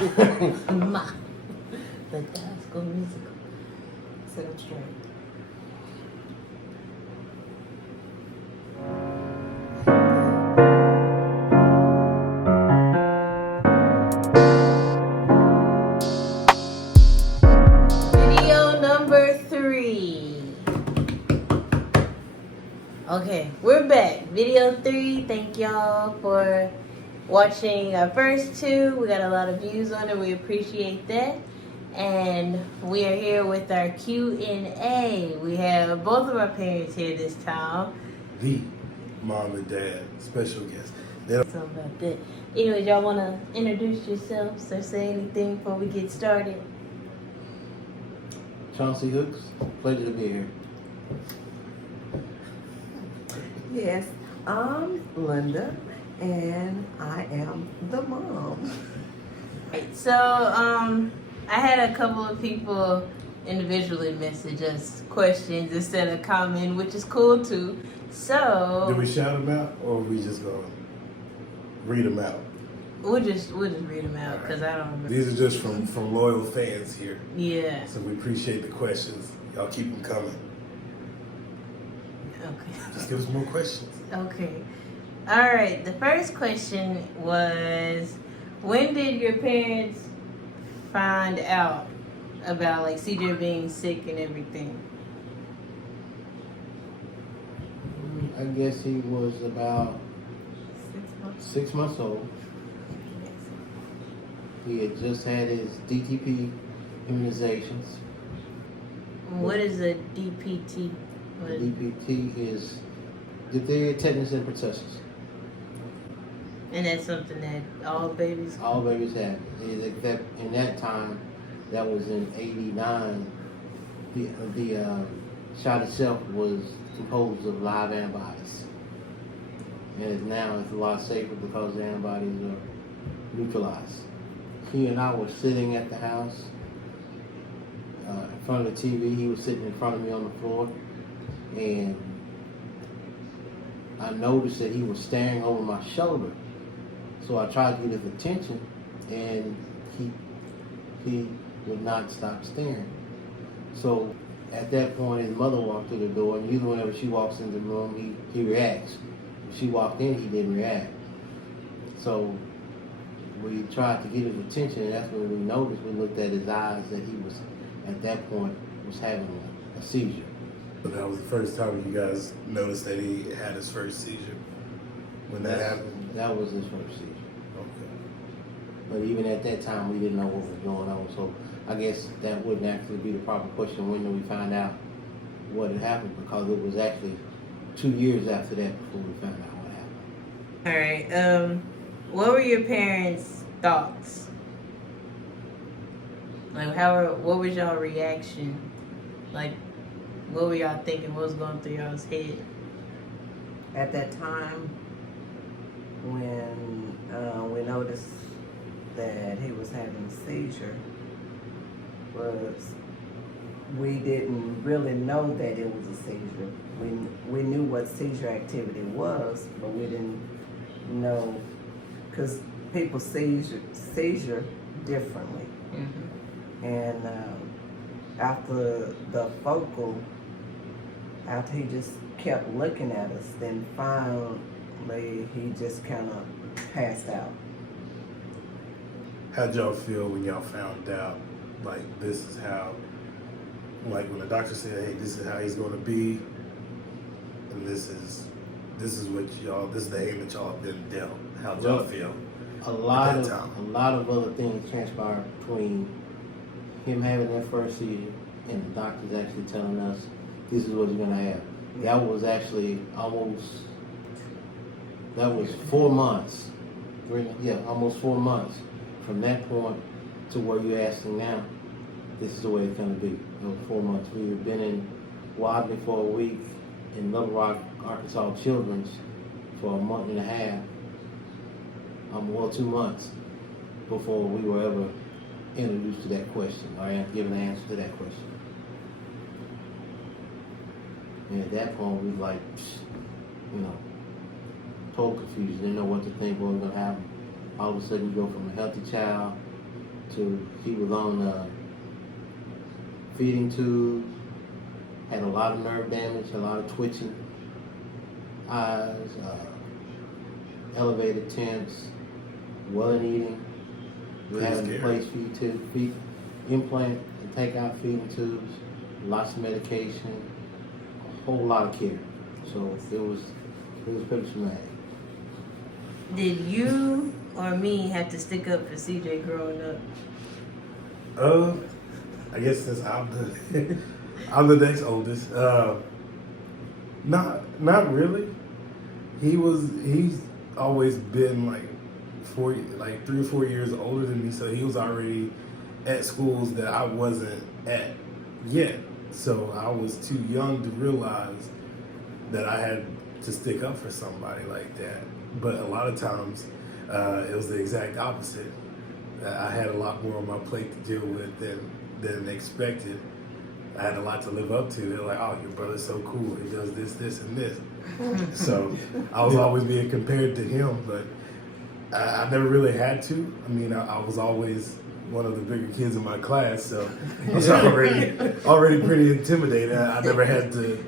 Ma. The High School Musical. Set them straight. Video number 3. Okay, we're back. Video 3. Thank y'all for watching our first 2. We got a lot of views on it. We appreciate that. And we are here with our Q&A. We have both of our parents here this time. The mom and dad special guest. Something about that. Anyways, y'all want to introduce yourselves or say anything before we get started? Chauncey Hooks, pleasure to be here. Yes, I'm Linda, and I am the mom. So, I had a couple of people individually message us questions instead of comment, which is cool too. So Did we shout them out, or are we just gonna read them out? we'll just read them out because I don't remember. These are just from loyal fans here, Yeah. so we appreciate the questions. Y'all keep them coming. Okay. Just give us more questions. Okay. All right. The first question was, when did your parents find out about like CJ being sick and everything? I guess he was about 6 months. 6 months old. He had just had his DTP immunizations. What is a DPT? What is DPT is diphtheria, tetanus, and pertussis. And that's something that all babies. All babies have. Except in that time, that was in '89. The shot itself was composed of live antibodies, and now it's a lot safer because the antibodies are neutralized. He and I were sitting at the house in front of the TV. He was sitting in front of me on the floor, and I noticed that he was staring over my shoulder. So I tried to get his attention, and he would not stop staring. So at that point, his mother walked through the door, and usually whenever she walks into the room, he reacts. If she walked in, he didn't react. So we tried to get his attention, and that's when we noticed, we looked at his eyes, that he was, at that point, was having a seizure. But that was the first time you guys noticed that he had his first seizure. When that happened. That was his first seizure. Okay. But even at that time, we didn't know what was going on. So I guess that wouldn't actually be the proper question. When did we find out what had happened? Because it was actually 2 years after that before we found out what happened. All right. What were your parents' thoughts? Like, what was y'all reaction? Like, what were y'all thinking? What was going through y'all's head? At that time, when we noticed that he was having a seizure, we didn't really know that it was a seizure. We knew what seizure activity was, but we didn't know, because people seizure differently. Mm-hmm. And after the focal, after he just kept looking at us, then finally he just kind of passed out. How'd y'all feel when y'all found out, like, this is how, like, when the doctor said, hey, this is how he's going to be, and this is what y'all, this is the hand that y'all have been dealt. How'd y'all feel? A lot of other things transpired between him having that first seizure and the doctors actually telling us this is what you're gonna have. That was actually that was 4 months. Almost 4 months from that point to where you're asking now. This is the way it's gonna be. It was 4 months. We had been in Wadley for a week, in Little Rock, Arkansas Children's for a month and a half. 2 months before we were ever introduced to that question or given an answer to that question. And at that point, we was like, total confusion. Didn't know what to think, what was going to happen. All of a sudden, you go from a healthy child he was on feeding tube, had a lot of nerve damage, a lot of twitching, eyes, elevated temps, wasn't eating. We had him replace feed implant and take out feeding tubes, lots of medication, a whole lot of care. So it was pretty traumatic. Did you or me have to stick up for CJ growing up? I guess since I'm the next oldest. Not really. He's always been like 3 or 4 years older than me, so he was already at schools that I wasn't at yet. So I was too young to realize that I had to stick up for somebody like that. But a lot of times, it was the exact opposite. I had a lot more on my plate to deal with than expected. I had a lot to live up to. They're like, "Oh, your brother's so cool. He does this, this, and this." So I was always being compared to him, but I never really had to. I mean, I was always one of the bigger kids in my class, so I was already pretty intimidated. I never had to.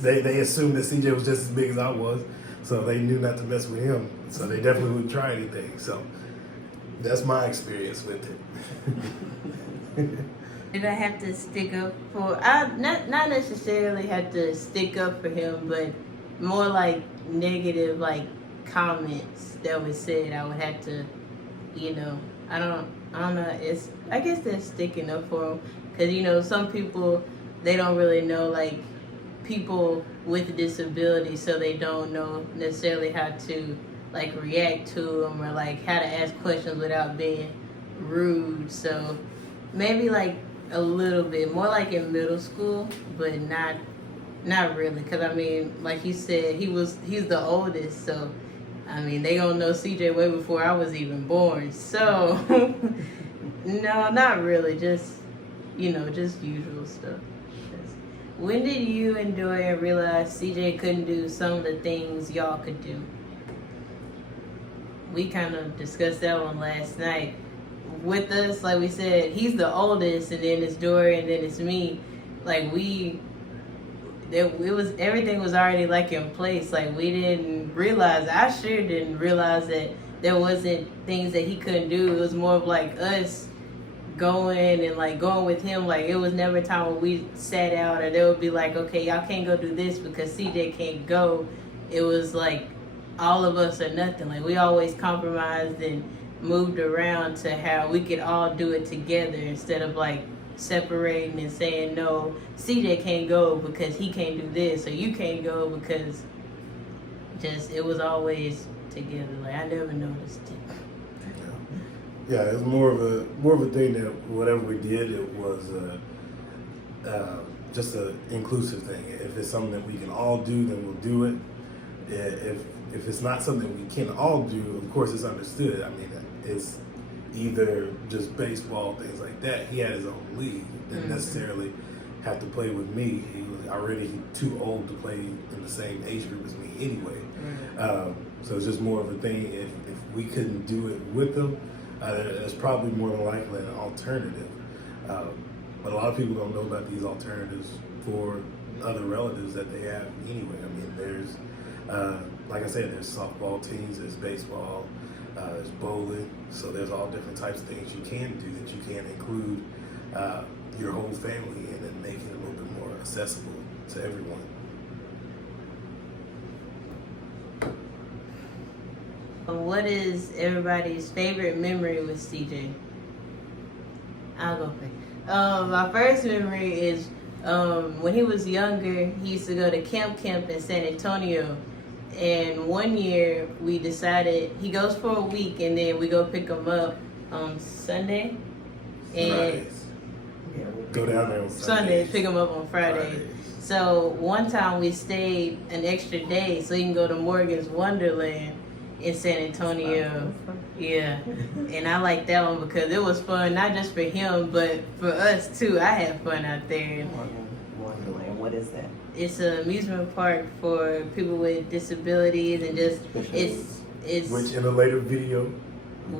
They assumed that CJ was just as big as I was, so they knew not to mess with him. So they definitely wouldn't try anything. So that's my experience with it. Did I have to stick up for? I not necessarily have to stick up for him, but more like negative comments that was said. I would have to, I don't know. I guess that's sticking up for him, because some people, they don't really know people with disabilities, so they don't know necessarily how to react to them, or how to ask questions without being rude. So maybe a little bit more in middle school, but not really, because I mean, like you said, he's the oldest, so I mean, they gonna know CJ way before I was even born. So no, not really, just just usual stuff. When did you and Dorian realize CJ couldn't do some of the things y'all could do? We kind of discussed that one last night. With us, like we said, he's the oldest, and then it's Dorian, and then it's me. Everything was already in place. We didn't realize. I sure didn't realize that there wasn't things that he couldn't do. It was more of us going and going with him. It was never a time when we sat out, or they would be okay, y'all can't go do this because CJ can't go. It was all of us or nothing. We always compromised and moved around to how we could all do it together, instead of separating and saying, no, CJ can't go because he can't do this, or you can't go because it was always together. I never noticed it. Yeah, it was more of a thing that whatever we did, it was just an inclusive thing. If it's something that we can all do, then we'll do it. If it's not something we can all do, of course it's understood. I mean, it's either just baseball, things like that. He had his own league. He didn't necessarily have to play with me. He was already too old to play in the same age group as me anyway. So it's just more of a thing. If we couldn't do it with them, there's probably more than likely an alternative. But a lot of people don't know about these alternatives for other relatives that they have anyway. I mean, there's, like I said, there's softball teams, there's baseball, there's bowling. So there's all different types of things you can do that you can include your whole family in, and make it a little bit more accessible to everyone. What is everybody's favorite memory with CJ? I'll go first. My first memory is when he was younger, he used to go to camp in San Antonio. And one year we decided he goes for a week, and then we go pick him up on Sunday. And Fridays. Go down there on Sunday, pick him up on Friday. So one time we stayed an extra day so he can go to Morgan's Wonderland in San Antonio. Yeah. And I like that one because it was fun, not just for him, but for us too. I had fun out there. Wonderland, what is that? It's an amusement park for people with disabilities, and just it's which in a later video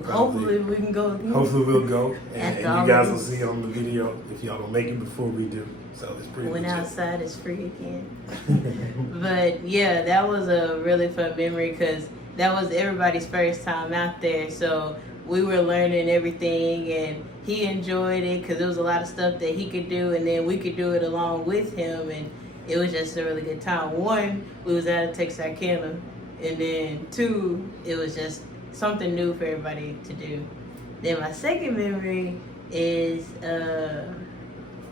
Hopefully we can go again. Hopefully we'll go, and After all you guys of will this. see on the video if y'all don't make it before we do. So it's pretty When legit. outside is free again. But yeah, that was a really fun memory because that was everybody's first time out there. So we were learning everything, and he enjoyed it because there was a lot of stuff that he could do, and then we could do it along with him, and it was just a really good time. One, we was out of Texarkana, and then two, it was just something new for everybody to do. Then my second memory is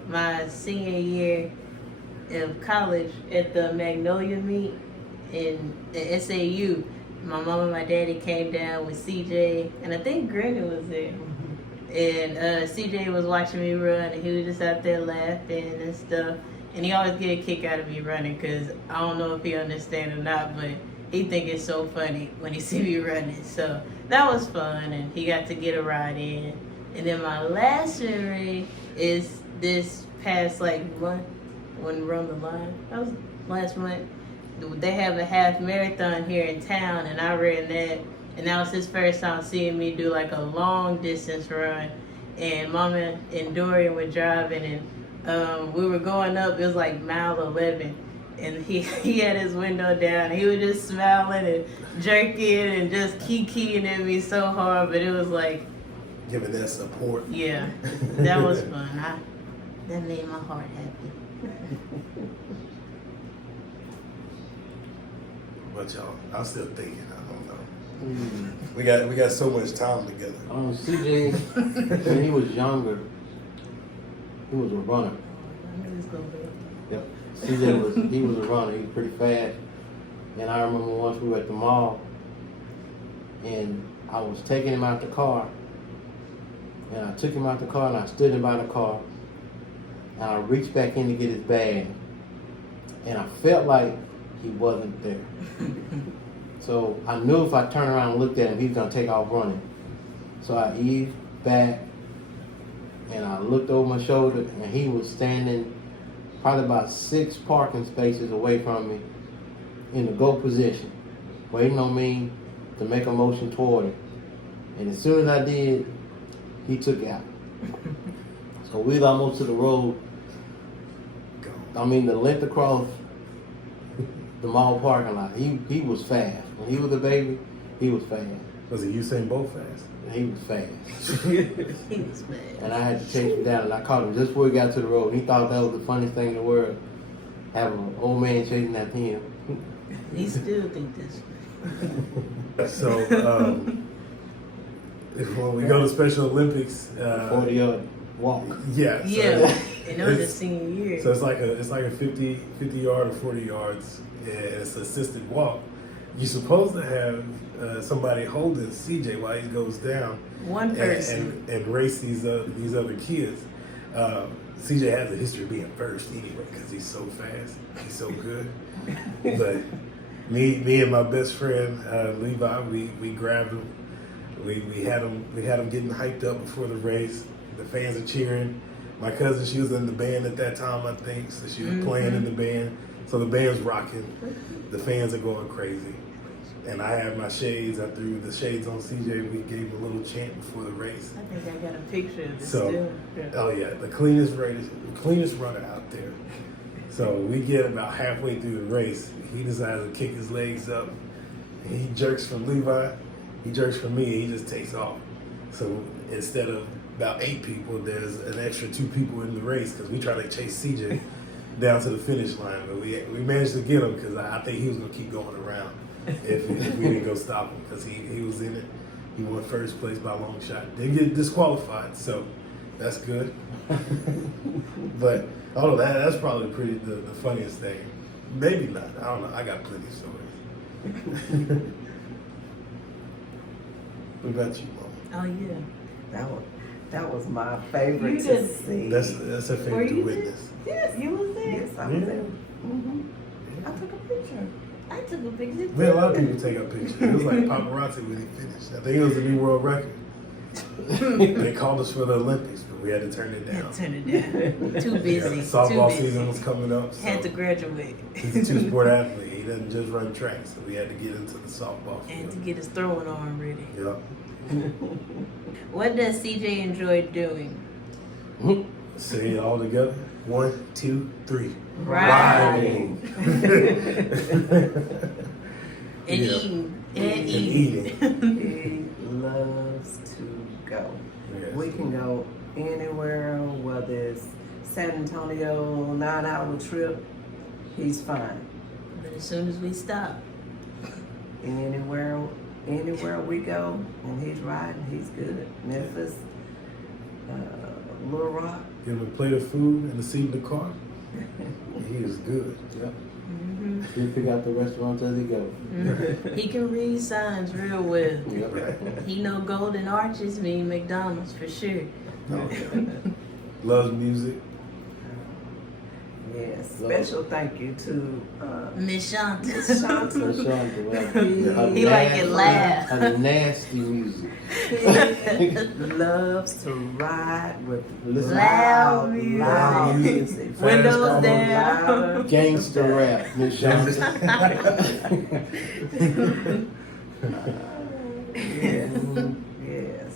my senior year of college at the Magnolia meet in the SAU. My mom and my daddy came down with CJ, and I think Granny was there. And CJ was watching me run, and he was just out there laughing and stuff. And he always get a kick out of me running, because I don't know if he understands or not, but he think it's so funny when he see me running. So that was fun, and he got to get a ride in. And then my last memory is this past month when we run the line. That was last month. They have a half marathon here in town, and I ran that. And that was his first time seeing me do like a long distance run. And Mama and Dorian were driving, and we were going up. It was like mile 11. And he had his window down. He was just smiling and jerking and just keying at me so hard. But it was like, Giving that support. yeah, that was fun. That made my heart happy. But y'all, I'm still thinking. I don't know. Mm. We got so much time together. CJ, when he was younger, he was a runner. I knew he was gonna be. Yep. CJ he was a runner. He was pretty fast. And I remember once we were at the mall, and I was taking him out the car, and I took him out the car, and I stood him by the car, and I reached back in to get his bag, and I felt like he wasn't there. So I knew if I turned around and looked at him, he was gonna take off running. So I eased back, and I looked over my shoulder, and he was standing probably about 6 parking spaces away from me in the go position, waiting on me to make a motion toward him. And as soon as I did, he took out. So we was almost to the road. I mean, the length across the mall parking lot. He was fast. When he was a baby, he was fast. Was it Usain Bolt fast? He was fast. He was mad. And I had to chase him down, and I caught him just before he got to the road. He thought that was the funniest thing in the world, having an old man chasing after him. He still think this. So when we go to Special Olympics, 40-yard walk. yeah, so Yeah, and that was his it's- senior year. So it's like a 50 yard or 40 yards, and it's an assisted walk. You're supposed to have somebody holding CJ while he goes down, One person. and race these other kids. CJ has a history of being first anyway because he's so fast, he's so good. But me and my best friend Levi, we grabbed him. We had him getting hyped up before the race. The fans are cheering. My cousin, she was in the band at that time, I think, so she was playing in the band. So the band's rocking. The fans are going crazy. And I had my shades. I threw the shades on CJ. We gave him a little chant before the race. I think I got a picture of this So, still. Yeah. oh yeah, the cleanest runner out there. So we get about halfway through the race. He decides to kick his legs up. And he jerks from Levi. He jerks from me. And he just takes off. So instead of about 8 people, there's an extra 2 people in the race because we try to chase CJ down to the finish line. But we managed to get him because I think he was going to keep going around if we didn't go stop him because he was in it. He won first place by a long shot. Didn't get disqualified, so that's good. But that's probably the funniest thing. Maybe not. I don't know. I got plenty of stories. What about you, Mom? Oh yeah. That was my favorite You to did- see. That's a Were favorite to you witness. Yes, you was there. Yes, I was there. I took a picture. I took a picture. We had a lot of people take our pictures. It was like paparazzi when he finished. I think it was a new world record. They called us for the Olympics, but we had to turn it down. Turn it down. Too busy. Yeah, softball Too busy. season was coming up. So Had to graduate. he's a 2-sport athlete. He doesn't just run track, so we had to get into the softball And to field. get his throwing arm ready. Yep. What does CJ enjoy doing? Say it all together. 1, 2, 3. Riding. And Yeah. eating. And And eating. He loves to go. Yes. We can go anywhere, whether it's San Antonio, 9-hour trip, he's fine. But as soon as we stop, Anywhere we go, and he's riding, he's good. Memphis, Little Rock. Give him a plate of food and a seat in the car. He is good. Yep. mhm, He'll pick out the restaurants as he goes. mhm. He can read signs real well. Yep. He know Golden Arches mean McDonald's for sure. Loves music. Yes. Special thank you to Miss Shanta. Miss Shanta. For sure. He like it loud. A nasty music. He loves to ride with Loud music. loud music. Windows Fast down. Louder. Gangster rap. Miss Shanta. Yes. Yes.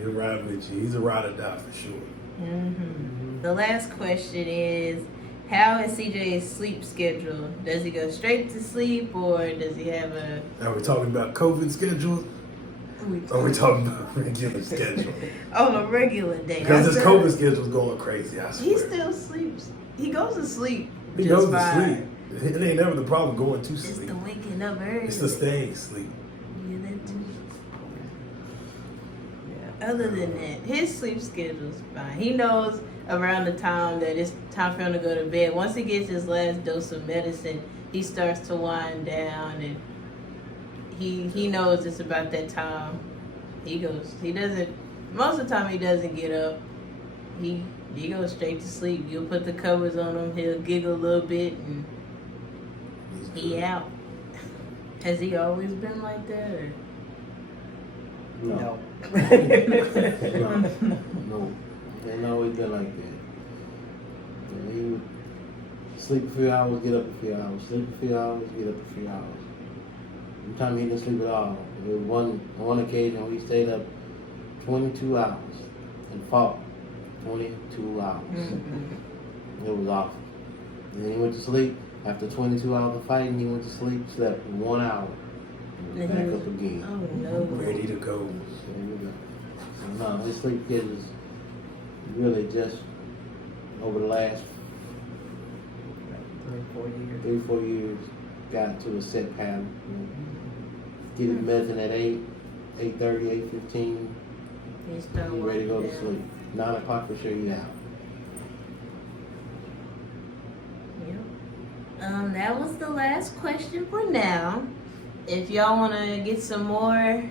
He'll ride with you. He's a ride or die for sure. Mhm. The last question is, how is CJ's sleep schedule? Does he go straight to sleep, or does he have a? Are we talking about COVID schedule? Or are we talking about regular schedule? On a regular day? Because this COVID schedule's going crazy, I swear. He still sleeps. He goes to sleep. He just goes to fine. sleep. It ain't never the problem going to It's sleep. the waking up early. It's the staying asleep. Yeah, that too. Yeah. Other than that, his sleep schedule's fine. He knows around the time that it's time for him to go to bed. Once he gets his last dose of medicine, he starts to wind down, and he knows it's about that time. He doesn't, most of the time he doesn't get up. He goes straight to sleep. You'll put the covers on him, he'll giggle a little bit, and He's he good. out. Has he always been like that, or? No. No. No. Ain't always been like that. And he would sleep a few hours, get up a few hours, sleep a few hours, get up a few hours. Sometimes he didn't sleep at all. There was one occasion we stayed up 22 hours and fought 22 hours. Mm-mm. It was awful. And then he went to sleep. After 22 hours of fighting, he went to sleep, slept 1 hour, and was back up again. Oh no. Ready to go. So, you know. So, no, his sleep schedule is really just over the last 3-4 years got to a set pattern. You know. Get his medicine at 8:30, 8:15. He start He ready to go to winding sleep. 9 o'clock for sure he out. Yep. That was the last question for now. If y'all want to get some more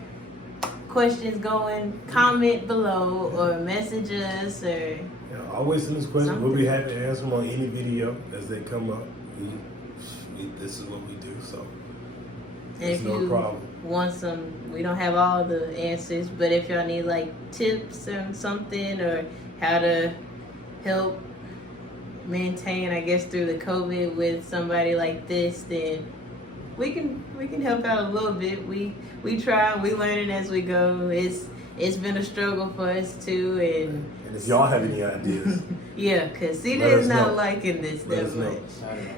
questions going, comment below or message us or. Yeah, always send us questions. We'll be happy to answer them on any video as they come up. This is what we do, so If it's no you problem. want some, we don't have all the answers, but if y'all need like tips or something or how to help maintain, I guess, through the COVID with somebody like this, then we can help out a little bit. We try, we learning as we go. It's been a struggle for us too, and if y'all have any ideas, yeah, cause CJ Let is us not know. liking this Let that us know. much. I don't know.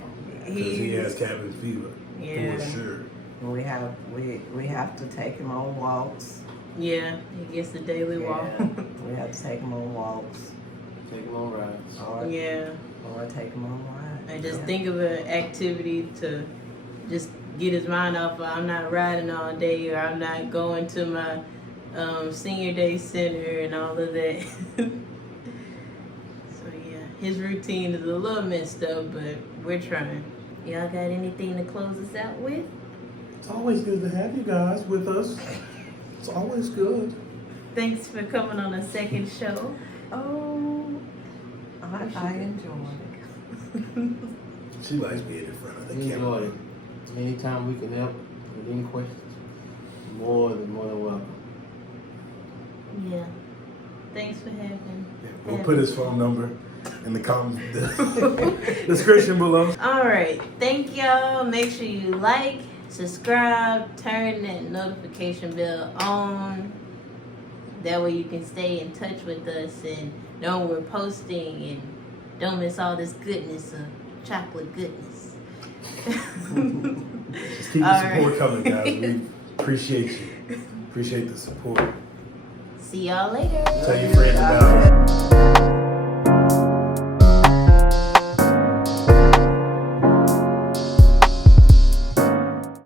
because he has cabin fever, Yeah. for sure. We have to take him on walks. Yeah, he gets the daily walk. Yeah, we have to take him on walks. Take him on rides. Or, Yeah. or take him on rides. And just Yeah. think of an activity to just get his mind off of. I'm not riding all day, or I'm not going to my senior day center and all of that. So yeah, his routine is a little messed up, but we're trying. Y'all got anything to close us out with? It's always good to have you guys with us. It's always good. Thanks for coming on a second show. Oh, I enjoyed it. She likes being in front of the We camera. enjoyed it. Anytime we can help with any questions, more than welcome. Yeah. Thanks for having. We'll put his phone number in the comment description below. All right. Thank y'all. Make sure you like, subscribe, turn that notification bell on. That way you can stay in touch with us and know when we're posting and don't miss all this goodness of chocolate goodness. Just keep the All support right. coming, guys. We appreciate you. Appreciate the support. See y'all later. Tell your friends about it.